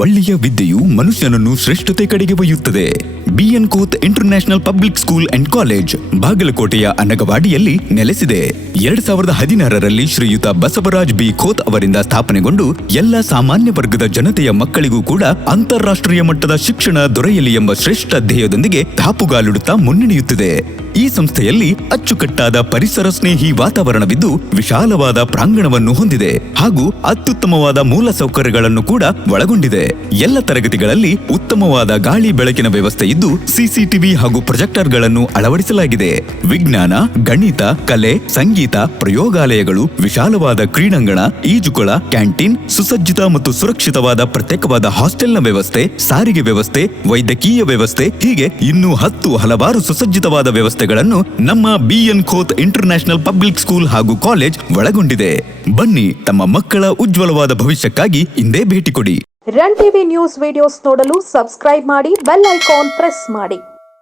ಒಳ್ಳೆಯ ವಿದ್ಯೆಯು ಮನುಷ್ಯನನ್ನು ಶ್ರೇಷ್ಠತೆ ಕಡೆಗೆ ಒಯ್ಯುತ್ತದೆ. BN ಕೋತ್ international public school and college ಬಾಗಲಕೋಟೆಯ ಅನಗವಾಡಿಯಲ್ಲಿ ನೆಲೆಸಿದೆ. 2016ರಲ್ಲಿ ಶ್ರೀಯುತ ಬಸವರಾಜ್ ಬಿ ಖೋತ್ ಅವರಿಂದ ಸ್ಥಾಪನೆಗೊಂಡು ಎಲ್ಲ ಸಾಮಾನ್ಯ ವರ್ಗದ ಜನತೆಯ ಮಕ್ಕಳಿಗೂ ಕೂಡ ಅಂತಾರಾಷ್ಟ್ರೀಯ ಮಟ್ಟದ ಶಿಕ್ಷಣ ದೊರೆಯಲಿ ಎಂಬ ಶ್ರೇಷ್ಠ ಧ್ಯೇಯದೊಂದಿಗೆ ದಾಪುಗಾಲಿಡುತ್ತಾ ಮುನ್ನಡೆಯುತ್ತಿದೆ. ಈ ಸಂಸ್ಥೆಯಲ್ಲಿ ಅಚ್ಚುಕಟ್ಟಾದ ಪರಿಸರ ಸ್ನೇಹಿ ವಾತಾವರಣವಿದ್ದು ವಿಶಾಲವಾದ ಪ್ರಾಂಗಣವನ್ನು ಹೊಂದಿದೆ ಹಾಗೂ ಅತ್ಯುತ್ತಮವಾದ ಮೂಲ ಸೌಕರ್ಯಗಳನ್ನು ಕೂಡ ಒಳಗೊಂಡಿದೆ. ಎಲ್ಲ ತರಗತಿಗಳಲ್ಲಿ ಉತ್ತಮವಾದ ಗಾಳಿ ಬೆಳಕಿನ ವ್ಯವಸ್ಥೆ ಇದ್ದು CCTV ಹಾಗೂ ಪ್ರೊಜೆಕ್ಟರ್ಗಳನ್ನು ಅಳವಡಿಸಲಾಗಿದೆ. ವಿಜ್ಞಾನ, ಗಣಿತ, ಕಲೆ, ಸಂಗೀತ, ಪ್ರಯೋಗಾಲಯಗಳು, ವಿಶಾಲವಾದ ಕ್ರೀಡಾಂಗಣ, ಈಜುಕೊಳ, ಕ್ಯಾಂಟೀನ್, ಸುಸಜ್ಜಿತ ಮತ್ತು ಸುರಕ್ಷಿತವಾದ ಪ್ರತ್ಯೇಕವಾದ ಹಾಸ್ಟೆಲ್ನ ವ್ಯವಸ್ಥೆ, ಸಾರಿಗೆ ವ್ಯವಸ್ಥೆ, ವೈದ್ಯಕೀಯ ವ್ಯವಸ್ಥೆ ಹೀಗೆ ಇನ್ನೂ ಹಲವಾರು ಸುಸಜ್ಜಿತವಾದ ವ್ಯವಸ್ಥೆಗಳನ್ನು ನಮ್ಮ BN Khot international public school ಹಾಗೂ ಕಾಲೇಜ್ ಒಳಗೊಂಡಿದೆ. ಬನ್ನಿ, ತಮ್ಮ ಮಕ್ಕಳ ಉಜ್ವಲವಾದ ಭವಿಷ್ಯಕ್ಕಾಗಿ ಇಂದೇ ಭೇಟಿ ಕೊಡಿ. ರನ್ ಟಿವಿ ನ್ಯೂಸ್ ವಿಡಿಯೋಸ್ ನೋಡಲು ಸಬ್ಸ್ಕ್ರೈಬ್ ಮಾಡಿ, ಬೆಲ್ ಐಕಾನ್ ಪ್ರೆಸ್ ಮಾಡಿ.